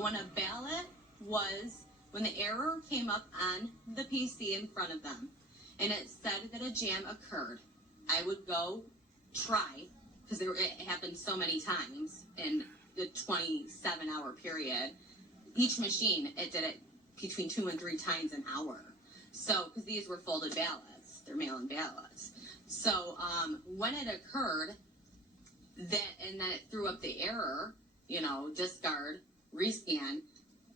When a ballot was, when the error came up on the PC in front of them and it said that a jam occurred, I would go try, because it happened so many times in the 27-hour period. Each machine, it did it between 2 and 3 times an hour. So, because these were folded ballots, they're mail-in ballots. So, when it occurred, and then it threw up the error, discard, rescan,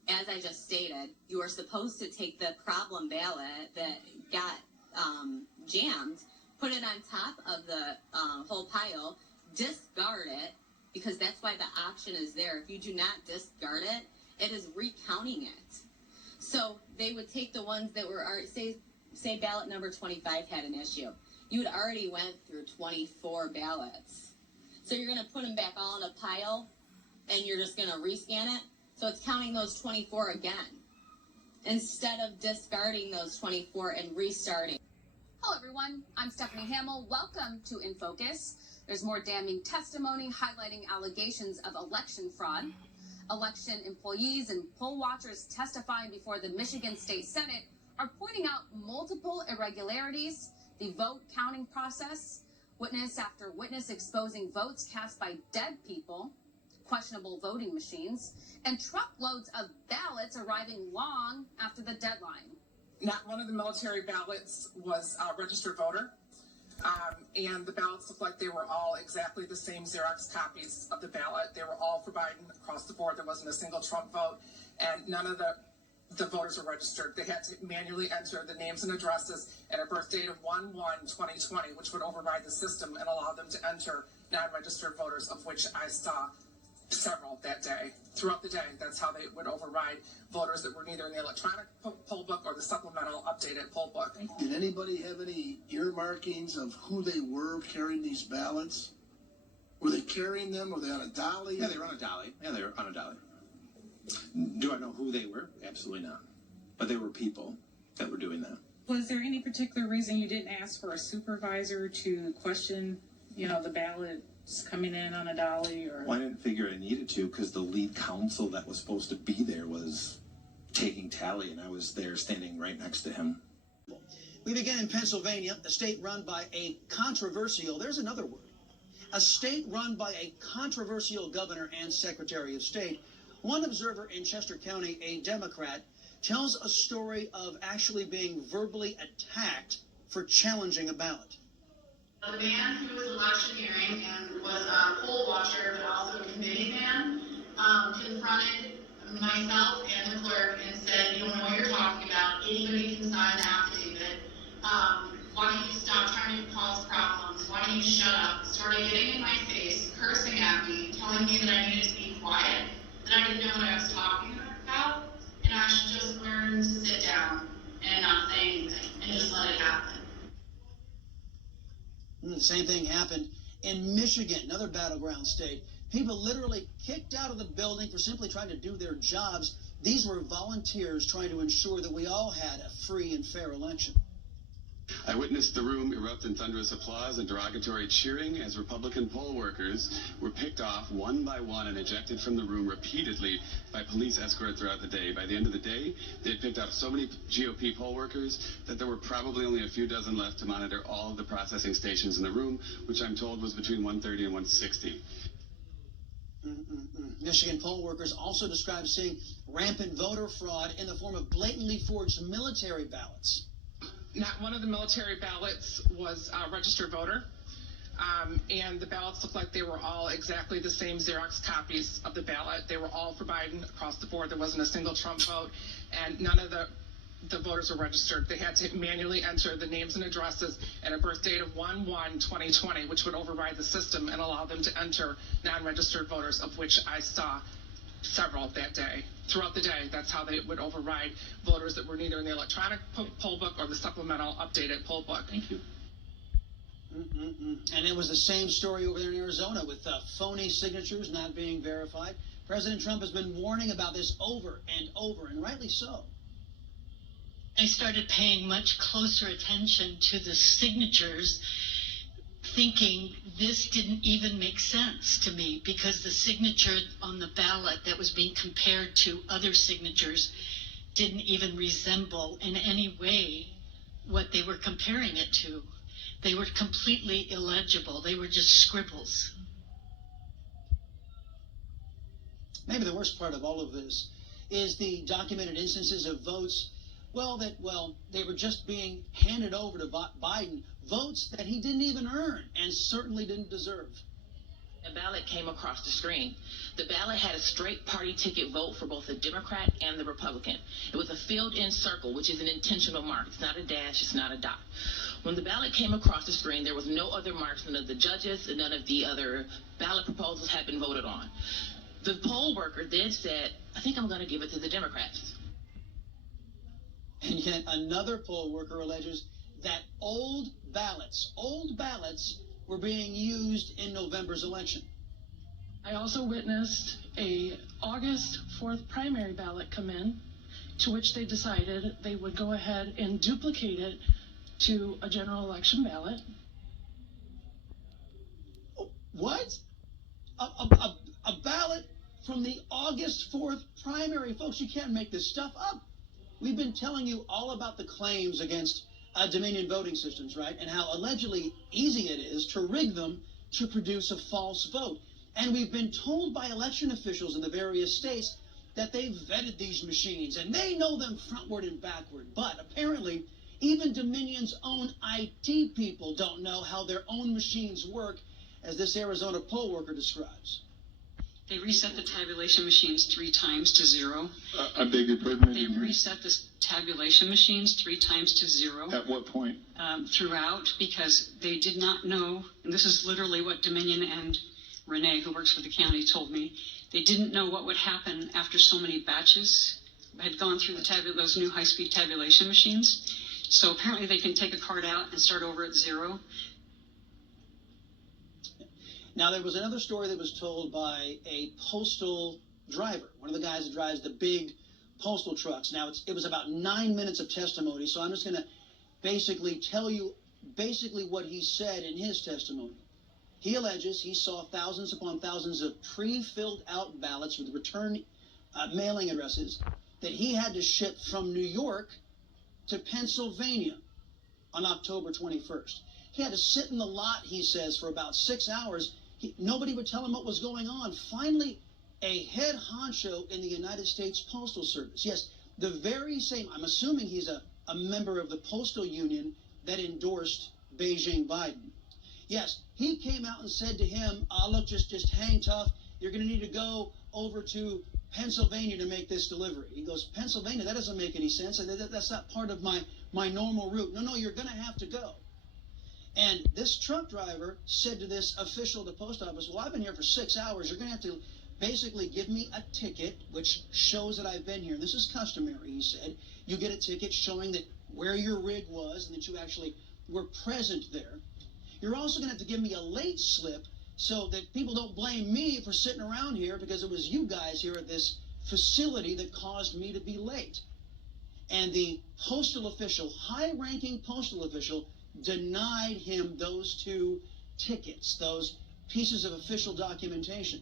as I just stated, you are supposed to take the problem ballot that got jammed, put it on top of the whole pile, discard it, because that's why the option is there. If you do not discard it, it is recounting it. So they would take the ones that were already, say ballot number 25 had an issue. You had already went through 24 ballots. So you're going to put them back all in a pile, and you're just going to rescan it. So it's counting those 24 again, instead of discarding those 24 and restarting. Hello, everyone. I'm Stephanie Hamill. Welcome to In Focus. There's more damning testimony highlighting allegations of election fraud. Election employees and poll watchers testifying before the Michigan State Senate are pointing out multiple irregularities, the vote counting process, witness after witness exposing votes cast by dead people, questionable voting machines, and truckloads of ballots arriving long after the deadline. Not one of the military ballots was a registered voter, and the ballots looked like they were all exactly the same Xerox copies of the ballot. They were all for Biden across the board. There wasn't a single Trump vote, and none of the voters were registered. They had to manually enter the names and addresses and a birth date of 1/1/2020, which would override the system and allow them to enter non-registered voters, of which I saw several that day. Throughout the day, that's how they would override voters that were neither in the electronic poll book or the supplemental updated poll book. Did anybody have any earmarkings of who they were carrying these ballots? Were they carrying them? Were they on a dolly? Yeah, they were on a dolly. Do I know who they were? Absolutely not. But they were people that were doing that. Was there any particular reason you didn't ask for a supervisor to question, the ballots coming in on a dolly? Or? Well, I didn't figure I needed to, because the lead counsel that was supposed to be there was taking tally, and I was there standing right next to him. We begin in Pennsylvania, a state run by a controversial, there's another word, a state run by a controversial governor and secretary of state. One observer in Chester County, a Democrat, tells a story of actually being verbally attacked for challenging a ballot. The man who was electioneering and was a poll watcher, but also a committee man, confronted myself and the clerk and said, "You don't know what you're talking about. Anybody can sign the affidavit. Why don't you stop trying to cause problems? Why don't you shut up?" Started getting in my face, cursing at me, telling me that I needed to be quiet, that I didn't know what I was talking about, and I should just learn to sit down and not say anything and just let it happen. The same thing happened in Michigan, another battleground state. People literally kicked out of the building for simply trying to do their jobs. These were volunteers trying to ensure that we all had a free and fair election. I witnessed the room erupt in thunderous applause and derogatory cheering as Republican poll workers were picked off one by one and ejected from the room repeatedly by police escort throughout the day. By the end of the day, they had picked off so many GOP poll workers that there were probably only a few dozen left to monitor all of the processing stations in the room, which I'm told was between 130 and 160. Michigan poll workers also described seeing rampant voter fraud in the form of blatantly forged military ballots. Not one of the military ballots was a registered voter, and the ballots looked like they were all exactly the same Xerox copies of the ballot. They were all for Biden across the board. There wasn't a single Trump vote, and none of the voters were registered. They had to manually enter the names and addresses and a birth date of 1/1/2020, which would override the system and allow them to enter non-registered voters, of which I saw several that day. Throughout the day, that's how they would override voters that were neither in the electronic poll book or the supplemental updated poll book. Thank you. And it was the same story over there in Arizona with phony signatures not being verified. President Trump has been warning about this over and over, and rightly so. I started paying much closer attention to the signatures thinking this didn't even make sense to me, because the signature on the ballot that was being compared to other signatures didn't even resemble in any way what they were comparing it to. They were completely illegible. They were just scribbles. Maybe the worst part of all of this is the documented instances of votes, they were just being handed over to Biden, votes that he didn't even earn and certainly didn't deserve. The ballot came across the screen. The ballot had a straight party ticket vote for both the Democrat and the Republican. It was a filled-in circle, which is an intentional mark. It's not a dash, it's not a dot. When the ballot came across the screen, there was no other marks. None of the judges and none of the other ballot proposals had been voted on. The poll worker then said, I think I'm going to give it to the Democrats. And yet another poll worker alleges that old ballots were being used in November's election. I also witnessed a August 4th primary ballot come in, to which they decided they would go ahead and duplicate it to a general election ballot. What? A ballot from the August 4th primary. Folks, you can't make this stuff up. We've been telling you all about the claims against Dominion voting systems, right? And how allegedly easy it is to rig them to produce a false vote. And we've been told by election officials in the various states that they've vetted these machines and they know them frontward and backward. But apparently, even Dominion's own IT people don't know how their own machines work, as this Arizona poll worker describes. They reset the tabulation machines 3 times to 0. I beg your pardon? They reset the tabulation machines 3 times to 0. At what point? Throughout, because they did not know, and this is literally what Dominion and Renee, who works for the county, told me. They didn't know what would happen after so many batches had gone through those new high-speed tabulation machines. So apparently they can take a card out and start over at 0. Now, there was another story that was told by a postal driver, one of the guys that drives the big postal trucks. Now, it was about 9 minutes of testimony, so I'm just going to basically tell you what he said in his testimony. He alleges he saw thousands upon thousands of pre-filled out ballots with return mailing addresses that he had to ship from New York to Pennsylvania on October 21st. He had to sit in the lot, he says, for about 6 hours. Nobody would tell him what was going on. Finally, a head honcho in the United States Postal Service. Yes, the very same, I'm assuming he's a member of the postal union that endorsed Beijing Biden. Yes, he came out and said to him, look, just hang tough. You're going to need to go over to Pennsylvania to make this delivery. He goes, Pennsylvania? That doesn't make any sense. That's not part of my normal route. No, you're going to have to go. And this truck driver said to this official at the post office, well, I've been here for 6 hours. You're going to have to basically give me a ticket, which shows that I've been here. This is customary, he said. You get a ticket showing that where your rig was and that you actually were present there. You're also going to have to give me a late slip so that people don't blame me for sitting around here because it was you guys here at this facility that caused me to be late. And the postal official, high-ranking postal official, denied him those 2 tickets, those pieces of official documentation.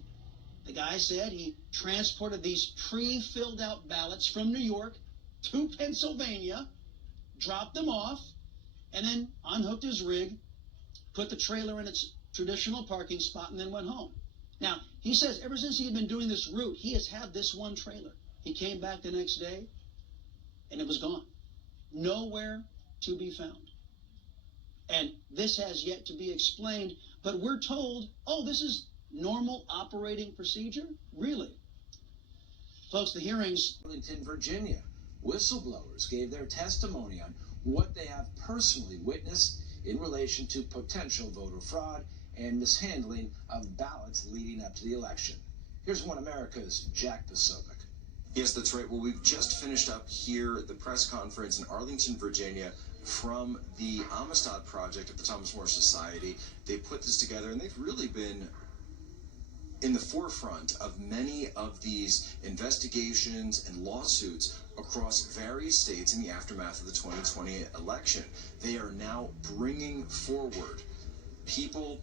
The guy said he transported these pre-filled out ballots from New York to Pennsylvania, dropped them off, and then unhooked his rig, put the trailer in its traditional parking spot, and then went home. Now, he says ever since he had been doing this route, he has had this one trailer. He came back the next day, and it was gone. Nowhere to be found. And this has yet to be explained, but we're told, this is normal operating procedure? Really? Folks, the hearings... In Virginia, whistleblowers gave their testimony on what they have personally witnessed in relation to potential voter fraud and mishandling of ballots leading up to the election. Here's One America's Jack Posobiec. Yes, that's right. Well, we've just finished up here at the press conference in Arlington, Virginia, from the Amistad Project of the Thomas More Society. They put this together, and they've really been in the forefront of many of these investigations and lawsuits across various states in the aftermath of the 2020 election. They are now bringing forward people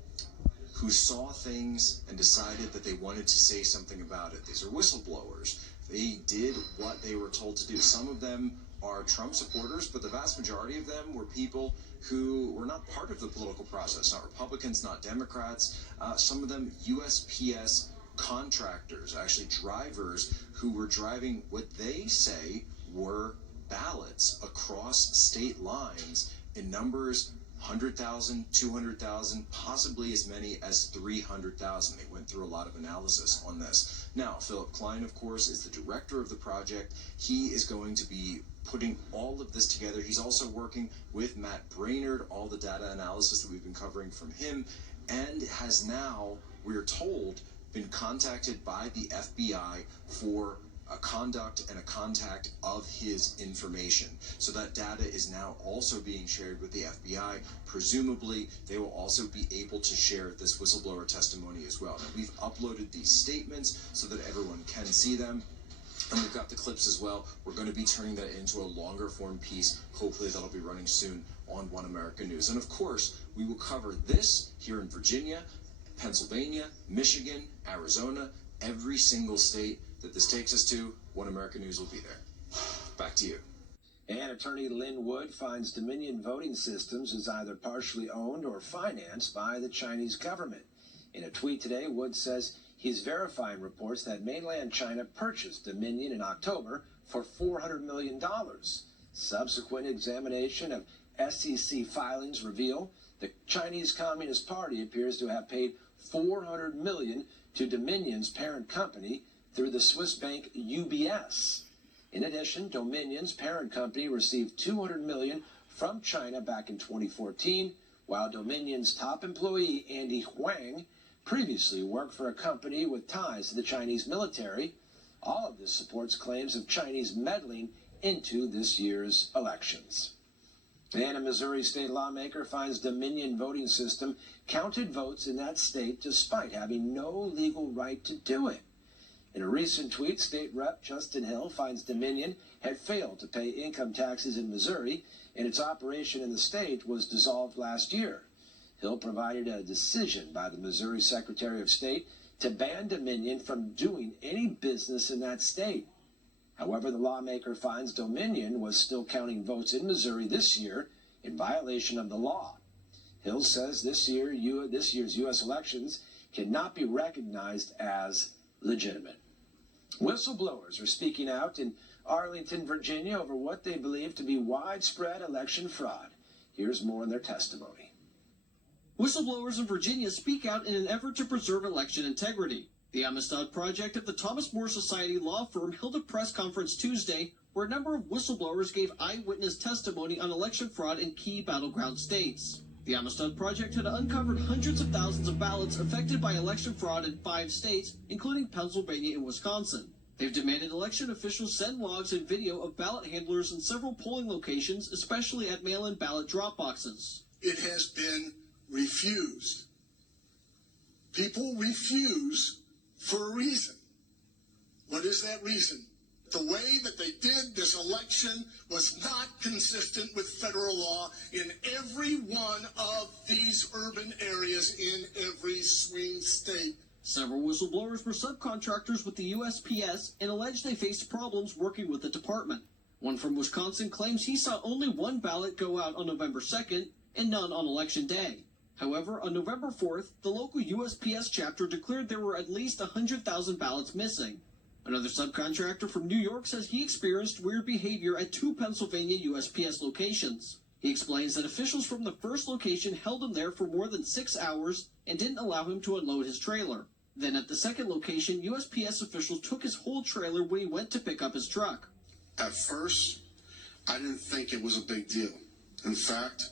who saw things and decided that they wanted to say something about it. These are whistleblowers. They did what they were told to do. Some of them are Trump supporters, but the vast majority of them were people who were not part of the political process, not Republicans, not Democrats. Some of them USPS contractors, actually drivers who were driving what they say were ballots across state lines in numbers 100,000, 200,000, possibly as many as 300,000. They went through a lot of analysis on this. Now, Philip Klein, of course, is the director of the project. He is going to be putting all of this together. He's also working with Matt Brainerd, all the data analysis that we've been covering from him, and has now, we're told, been contacted by the FBI for a conduct and a contact of his information. So that data is now also being shared with the FBI. Presumably, they will also be able to share this whistleblower testimony as well. Now, we've uploaded these statements so that everyone can see them. And we've got the clips as well. We're going to be turning that into a longer form piece. Hopefully that'll be running soon on One America News. And of course, we will cover this here in Virginia, Pennsylvania, Michigan, Arizona, every single state that this takes us to. One America News will be there. Back to you. And attorney Lynn Wood finds Dominion Voting Systems is either partially owned or financed by the Chinese government. In a tweet today, Wood says he's verifying reports that mainland China purchased Dominion in October for $400 million. Subsequent examination of SEC filings reveal the Chinese Communist Party appears to have paid $400 million to Dominion's parent company through the Swiss bank UBS. In addition, Dominion's parent company received $200 million from China back in 2014, while Dominion's top employee, Andy Huang, previously worked for a company with ties to the Chinese military. All of this supports claims of Chinese meddling into this year's elections. And a Missouri state lawmaker finds Dominion voting system counted votes in that state despite having no legal right to do it. In a recent tweet, State Rep Justin Hill finds Dominion had failed to pay income taxes in Missouri, and its operation in the state was dissolved last year. Hill provided a decision by the Missouri Secretary of State to ban Dominion from doing any business in that state. However, the lawmaker finds Dominion was still counting votes in Missouri this year in violation of the law. Hill says this year's U.S. elections cannot be recognized as legitimate. Whistleblowers are speaking out in Arlington, Virginia over what they believe to be widespread election fraud. Here's more in their testimony. Whistleblowers in Virginia speak out in an effort to preserve election integrity. The Amistad Project of the Thomas More Society law firm held a press conference Tuesday where a number of whistleblowers gave eyewitness testimony on election fraud in key battleground states. The Amistad Project had uncovered hundreds of thousands of ballots affected by election fraud in 5 states, including Pennsylvania and Wisconsin. They've demanded election officials send logs and video of ballot handlers in several polling locations, especially at mail-in ballot drop boxes. It has been refused. People refuse for a reason. What is that reason? The way that they did this election was not consistent with federal law in every one of these urban areas in every swing state. Several whistleblowers were subcontractors with the USPS and alleged they faced problems working with the department. One from Wisconsin claims he saw only one ballot go out on November 2nd and none on Election Day. However, on November 4th, the local USPS chapter declared there were at least 100,000 ballots missing. Another subcontractor from New York says he experienced weird behavior at 2 Pennsylvania USPS locations. He explains that officials from the first location held him there for more than 6 hours and didn't allow him to unload his trailer. Then at the second location, USPS officials took his whole trailer when he went to pick up his truck. At first, I didn't think it was a big deal. In fact,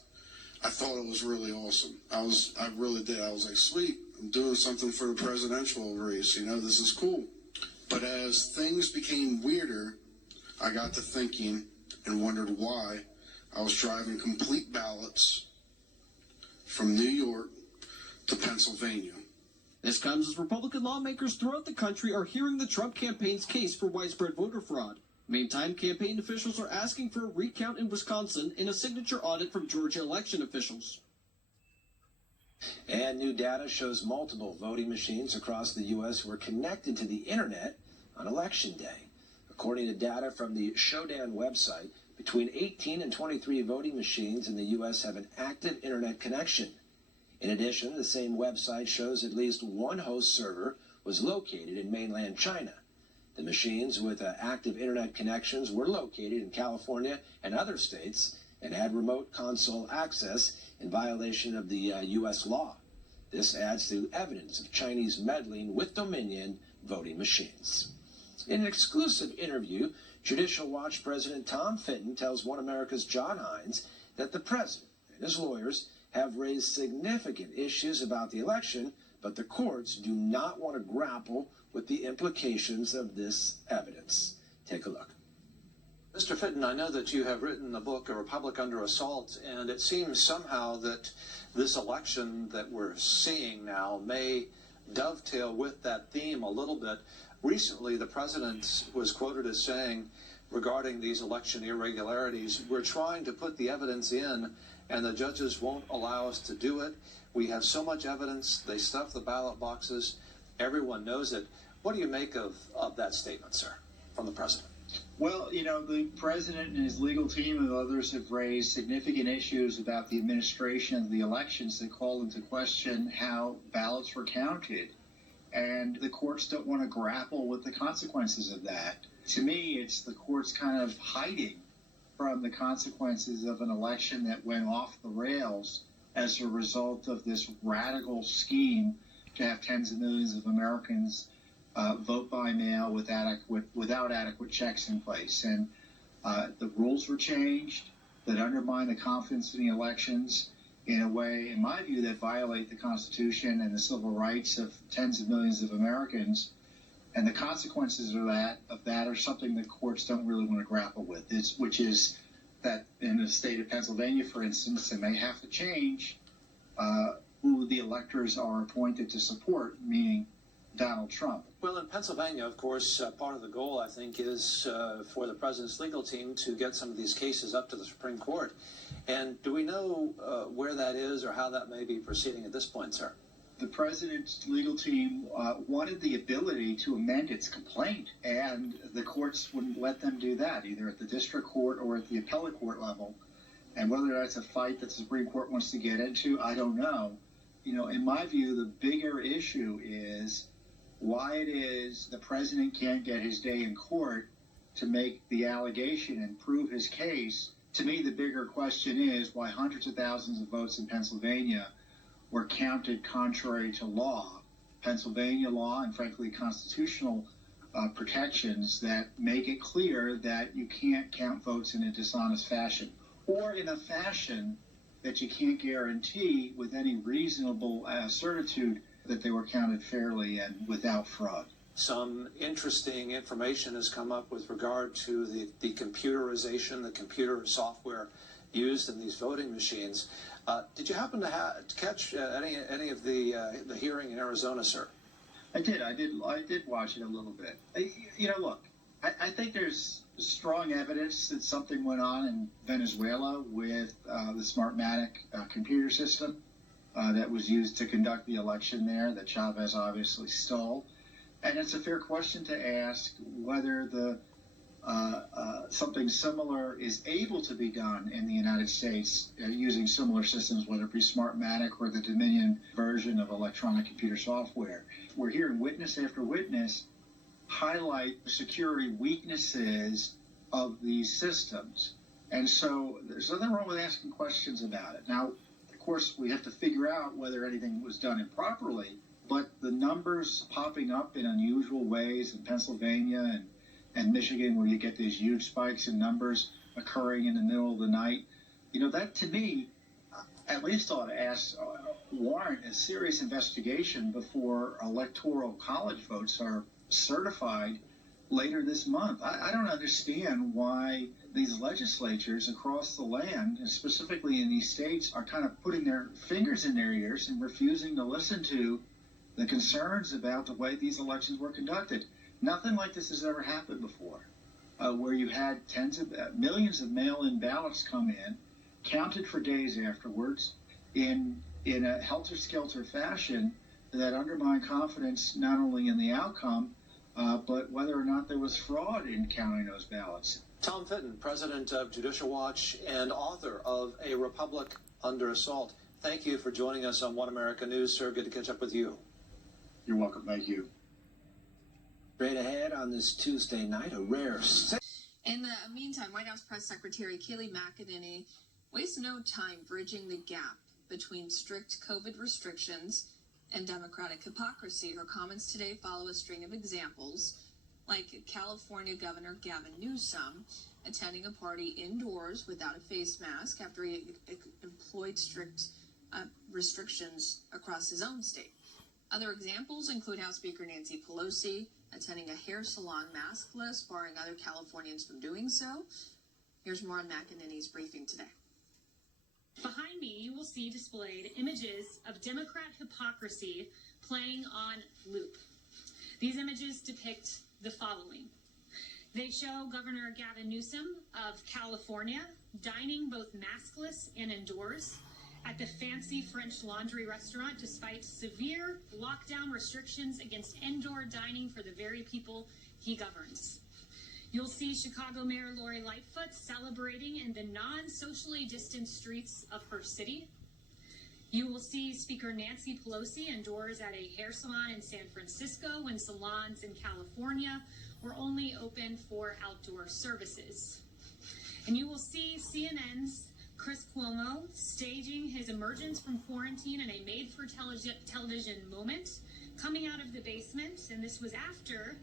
I thought it was really awesome. I really did. I was like, sweet, I'm doing something for the presidential race. This is cool. But as things became weirder, I got to thinking and wondered why I was driving complete ballots from New York to Pennsylvania. This comes as Republican lawmakers throughout the country are hearing the Trump campaign's case for widespread voter fraud. Meantime, campaign officials are asking for a recount in Wisconsin and a signature audit from Georgia election officials. And new data shows multiple voting machines across the U.S. were connected to the internet on Election Day. According to data from the Shodan website, between 18 and 23 voting machines in the U.S. have an active internet connection. In addition, the same website shows at least one host server was located in mainland China. The machines with active internet connections were located in California and other states and had remote console access in violation of the U.S. law. This adds to evidence of Chinese meddling with Dominion voting machines. In an exclusive interview, Judicial Watch President Tom Fitton tells One America's John Hines that the president and his lawyers have raised significant issues about the election, but the courts do not want to grapple with the implications of this evidence. Take a look. Mr. Fitton, I know that you have written the book, A Republic Under Assault, and it seems somehow that this election that we're seeing now may dovetail with that theme a little bit. Recently, the president was quoted as saying, regarding these election irregularities, we're trying to put the evidence in, and the judges won't allow us to do it. We have so much evidence, they stuff the ballot boxes, everyone knows it. What do you make of that statement, sir, from the president? Well, you know, the president and his legal team and others have raised significant issues about the administration of the elections that call into question how ballots were counted. And the courts don't want to grapple with the consequences of that. To me, it's the courts kind of hiding from the consequences of an election that went off the rails as a result of this radical scheme to have tens of millions of Americans vote by mail without adequate checks in place. And the rules were changed that undermine the confidence in the elections in a way, in my view, that violate the Constitution and the civil rights of tens of millions of Americans. And the consequences of that are something that courts don't really want to grapple with, which is that in the state of Pennsylvania, for instance, they may have to change who the electors are appointed to support, meaning Donald Trump. Well, in Pennsylvania, of course, part of the goal, I think, is for the president's legal team to get some of these cases up to the Supreme Court. And do we know where that is or how that may be proceeding at this point, sir? The president's legal team wanted the ability to amend its complaint, and the courts wouldn't let them do that, either at the district court or at the appellate court level. And whether that's a fight that the Supreme Court wants to get into, I don't know. You know, in my view, the bigger issue is why it is the president can't get his day in court to make the allegation and prove his case. To me, the bigger question is why hundreds of thousands of votes in Pennsylvania were counted contrary to law, Pennsylvania law, and frankly constitutional protections that make it clear that you can't count votes in a dishonest fashion, or in a fashion that you can't guarantee with any reasonable certitude that they were counted fairly and without fraud. Some interesting information has come up with regard to the computerization, the computer software used in these voting machines. Did you happen to catch any of the hearing in Arizona, sir? I did watch it a little bit. You know, look, I think there's strong evidence that something went on in Venezuela with the Smartmatic computer system that was used to conduct the election there that Chavez obviously stole. And it's a fair question to ask whether the something similar is able to be done in the United States using similar systems, whether it be Smartmatic or the Dominion version of electronic computer software. We're hearing witness after witness highlight the security weaknesses of these systems. And so there's nothing wrong with asking questions about it. Now, of course, we have to figure out whether anything was done improperly, but the numbers popping up in unusual ways in Pennsylvania and Michigan, where you get these huge spikes in numbers occurring in the middle of the night, you know, that to me at least ought to warrant a serious investigation before electoral college votes are certified later this month. I don't understand why these legislatures across the land, and specifically in these states, are kind of putting their fingers in their ears and refusing to listen to the concerns about the way these elections were conducted. Nothing like this has ever happened before, where you had tens of millions of mail-in ballots come in, counted for days afterwards, in in a helter-skelter fashion that undermined confidence not only in the outcome, but whether or not there was fraud in counting those ballots. Tom Fitton, president of Judicial Watch and author of A Republic Under Assault. Thank you for joining us on One America News, sir. Good to catch up with you. You're welcome. Thank you. Straight ahead on this Tuesday night, a rare... In the meantime, White House Press Secretary Kayleigh McEnany wastes no time bridging the gap between strict COVID restrictions and Democratic hypocrisy. Her comments today follow a string of examples, like California Governor Gavin Newsom attending a party indoors without a face mask after he employed strict restrictions across his own state. Other examples include House Speaker Nancy Pelosi attending a hair salon maskless, barring other Californians from doing so. Here's more on McEnany's briefing today. Behind me, you will see displayed images of Democrat hypocrisy playing on loop. These images depict the following. They show Governor Gavin Newsom of California dining both maskless and indoors at the fancy French Laundry restaurant despite severe lockdown restrictions against indoor dining for the very people he governs. You'll see Chicago Mayor Lori Lightfoot celebrating in the non-socially distant streets of her city. You will see Speaker Nancy Pelosi indoors at a hair salon in San Francisco when salons in California were only open for outdoor services. And you will see CNN's Chris Cuomo staging his emergence from quarantine in a made-for-television moment, coming out of the basement, and this was after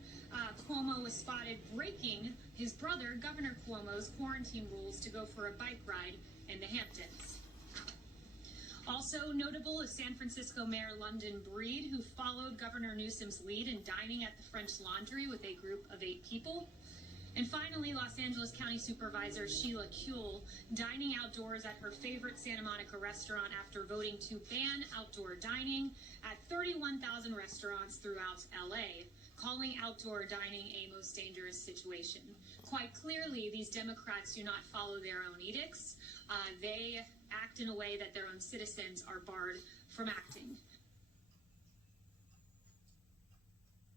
Cuomo was spotted breaking his brother, Governor Cuomo's quarantine rules to go for a bike ride in the Hamptons. Also notable is San Francisco Mayor London Breed, who followed Governor Newsom's lead in dining at the French Laundry with a group of 8 people. And finally, Los Angeles County Supervisor Sheila Kuehl dining outdoors at her favorite Santa Monica restaurant after voting to ban outdoor dining at 31,000 restaurants throughout LA, calling outdoor dining a most dangerous situation. Quite clearly, these Democrats do not follow their own edicts. They act in a way that their own citizens are barred from acting.